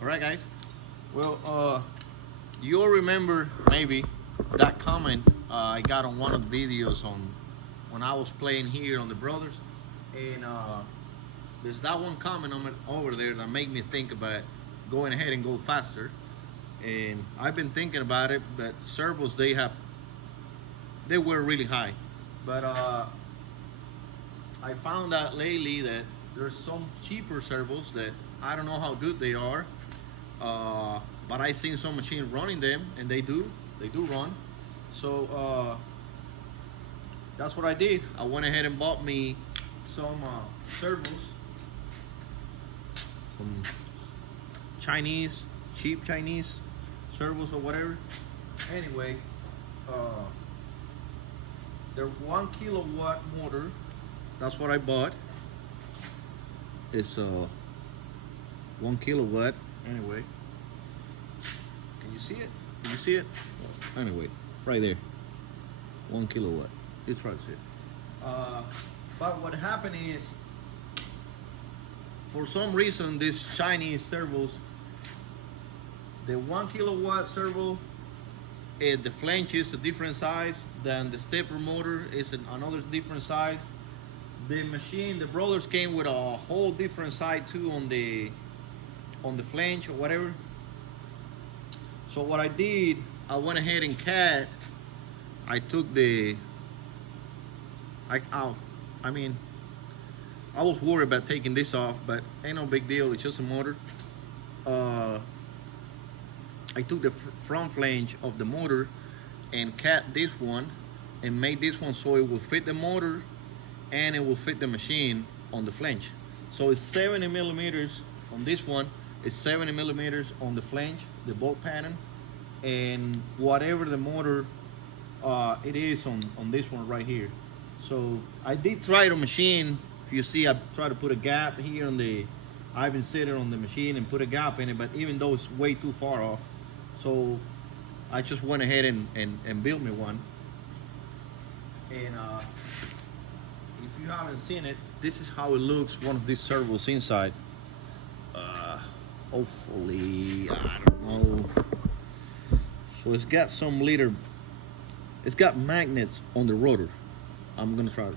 All right, guys. Well, you'll remember maybe that comment I got on one of the videos on when I was playing here on the Brothers, and there's that one comment on it over there that made me think about going ahead and go faster. And I've been thinking about it, but servos they were really high, but I found out lately that there's some cheaper servos that I don't know how good they are. But I seen some machines running them, and they do run. So that's what I did. I went ahead and bought me some servos, some cheap Chinese servos or whatever. Anyway, they're 1 kilowatt motor. That's what I bought. It's 1 kilowatt. Anyway, can you see it? Can you see it? Anyway, right there, 1 kilowatt. You try to see it. But what happened is, for some reason, these Chinese servos, the 1 kilowatt servo, the flange is a different size than the stepper motor is another different size. The machine, the Brothers came with a whole different side too on the flange or whatever. So what I did, I went ahead and I took I was worried about taking this off, but ain't no big deal. It's just a motor. I took the front flange of the motor and cut this one and made this one so it will fit the motor and it will fit the machine on the flange. So it's 70 millimeters on this one. It's 70 millimeters on the flange, the bolt pattern, and whatever the motor it is on this one right here. So I did try the machine. If you see, I try to put a gap here I even set it on the machine and put a gap in it, but even though it's way too far off, so I just went ahead and built me one. And if you haven't seen it, this is how it looks, one of these servos inside. Hopefully, I don't know. So it's got it's got magnets on the rotor. I'm gonna try,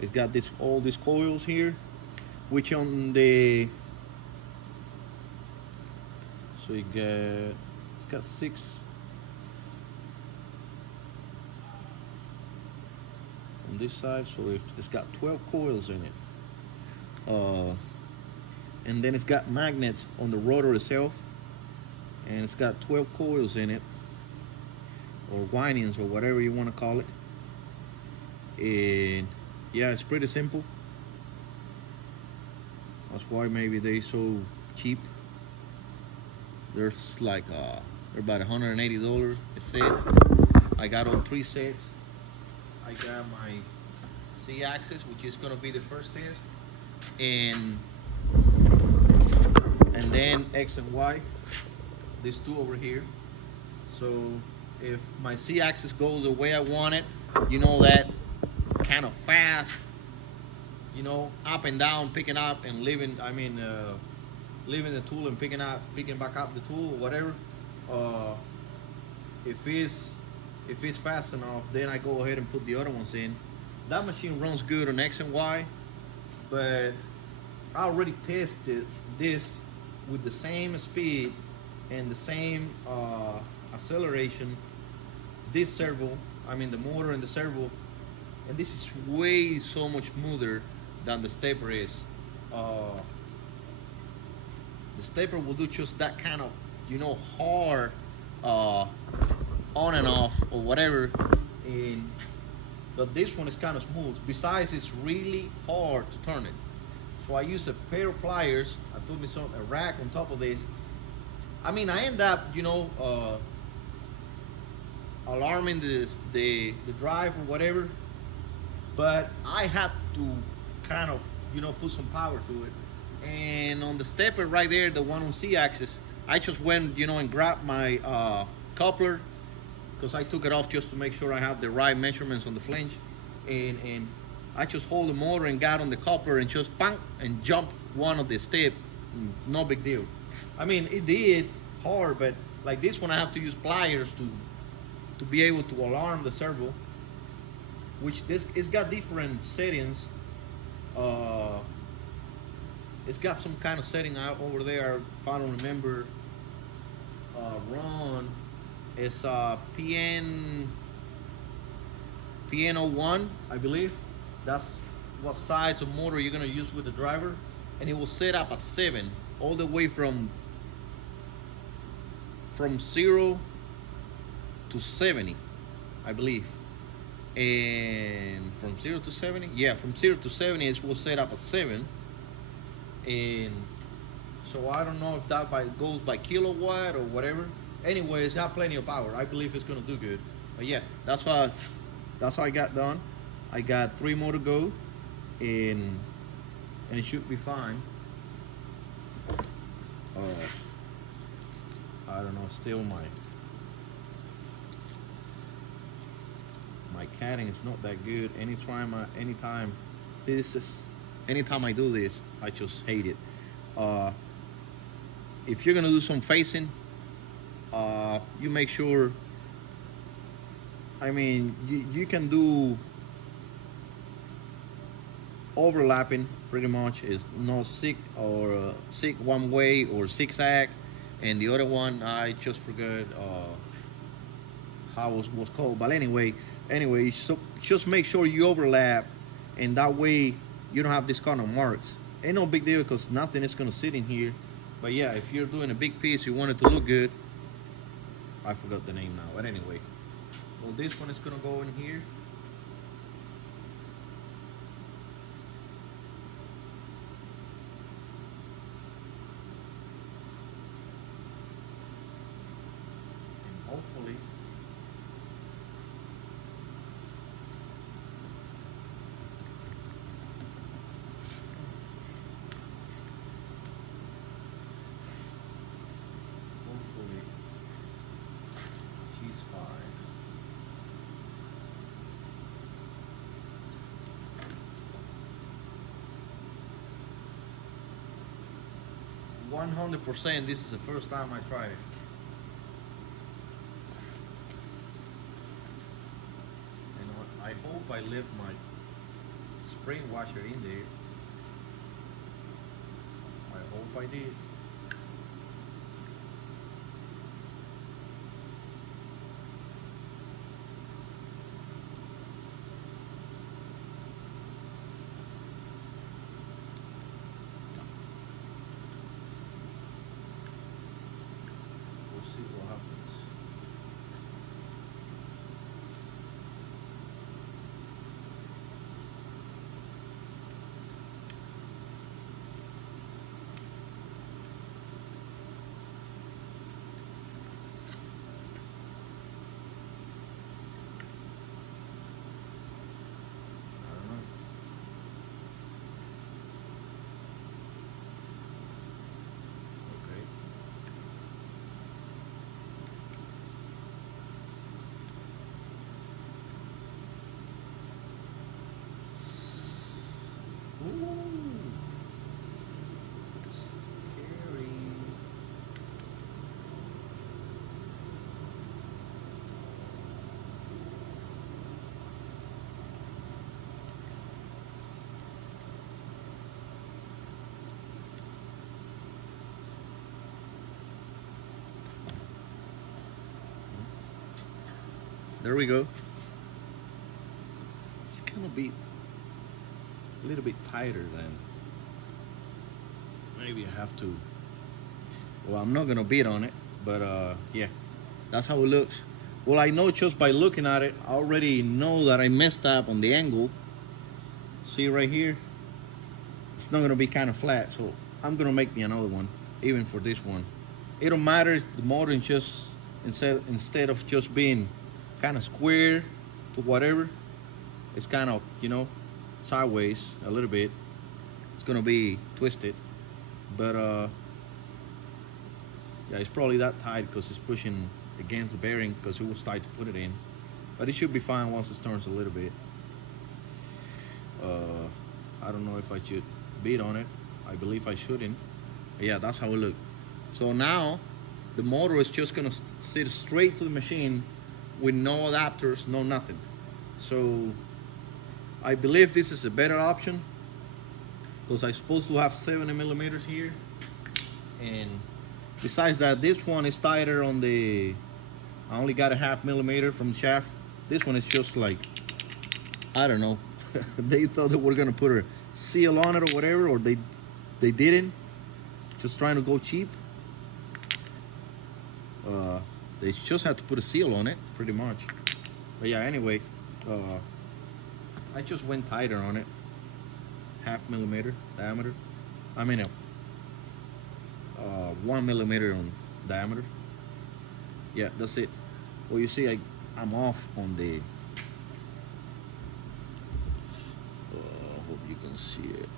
it's got all these coils here, which on the, so it's got 6 on this side, so it's got 12 coils in it. And then it's got magnets on the rotor itself, and it's got 12 coils in it, or windings, or whatever you want to call it. And yeah, it's pretty simple. That's why maybe they so cheap. They're like they're about $180 a set. I got on 3 sets. I got my Z-axis, which is gonna be the first test, and then X and Y, these 2 over here. So if my Z-axis goes the way I want it, that kind of fast, up and down, picking up and leaving the tool and picking back up the tool or whatever. If it's fast enough, then I go ahead and put the other ones in. That machine runs good on X and Y, but I already tested this with the same speed and the same acceleration. This servo, the motor and the servo, and this is way so much smoother than the stepper is. The stepper will do just that kind of, hard on and off or whatever, but this one is kind of smooth. Besides, it's really hard to turn it. So I use a pair of pliers. I put me a rack on top of this. I end up, alarming the drive or whatever, but I had to kind of, put some power to it. And on the stepper right there, the one on Z-axis, I just went, and grabbed my coupler, because I took it off just to make sure I have the right measurements on the flange, and I just hold the motor and got on the coupler and just bang and jump one of the step. No big deal. I mean, it did hard, but like this one, I have to use pliers to be able to alarm the servo. Which this it's got different settings. Uh, it's got some kind of setting out over there. If I don't remember, Ron, it's PN01, I believe. That's what size of motor you're gonna use with the driver, and it will set up a 7 all the way from 0 to 70, I believe. And from 0 to 70, yeah, from 0 to 70 it will set up a 7. And so I don't know if that goes by kilowatt or whatever. Anyway, it's got plenty of power. I believe it's gonna do good. But yeah, that's how I got done. I got 3 more to go, and it should be fine. I don't know, still my catting is not that good. Anytime I do this, I just hate it. If you're gonna do some facing, you make sure, I mean, you can do overlapping pretty much. Is no sick one way or zigzag, and the other one I just forgot how it was called. But anyway, so just make sure you overlap, and that way you don't have this kind of marks. Ain't no big deal because nothing is gonna sit in here. But yeah, if you're doing a big piece, you want it to look good. I forgot the name now, but anyway. Well, this one is gonna go in here. And hopefully she's fine. 100%, this is the first time I tried it. And I hope I left my spring washer in there. I hope I did. There we go. It's gonna be a little bit tighter than maybe I have to. Well, I'm not gonna beat on it, but yeah, that's how it looks. Well, I know just by looking at it, I already know that I messed up on the angle. See right here? It's not gonna be kind of flat, so I'm gonna make me another one, even for this one. It don't matter, the motor is just, instead of just being kind of square to whatever, it's kind of, you know, sideways a little bit. It's gonna be twisted, but yeah, it's probably that tight because it's pushing against the bearing because it was tight to put it in, but it should be fine once it turns a little bit. I don't know if I should beat on it. I believe I shouldn't, but yeah, that's how it looks. So now the motor is just gonna sit straight to the machine with no adapters, no nothing. So I believe this is a better option because I'm supposed to have 70 millimeters here, and besides that, this one is tighter on the, I only got a 0.5 millimeter from the shaft. This one is just like, I don't know, they thought that we're gonna put a seal on it or whatever, or they didn't, just trying to go cheap. They just had to put a seal on it, pretty much. But yeah, anyway, I just went tighter on it, 0.5 millimeter diameter. I mean, 1 millimeter on diameter. Yeah, that's it. Well, you see, I'm off on the. Hope you can see it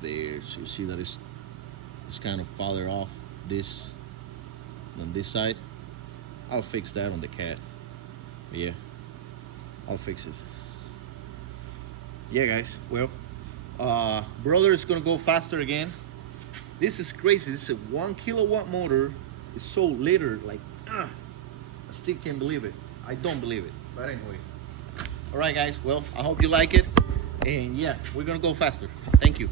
there. So you see that it's kind of farther off this than this side. I'll fix that on the cat. Yeah, I'll fix it. Yeah, guys. Well, brother is gonna go faster again. This is crazy. This is a 1 kilowatt motor. It's so little, like, I still can't believe it. I don't believe it. But anyway. All right, guys. Well, I hope you like it. And yeah, we're gonna go faster. Thank you.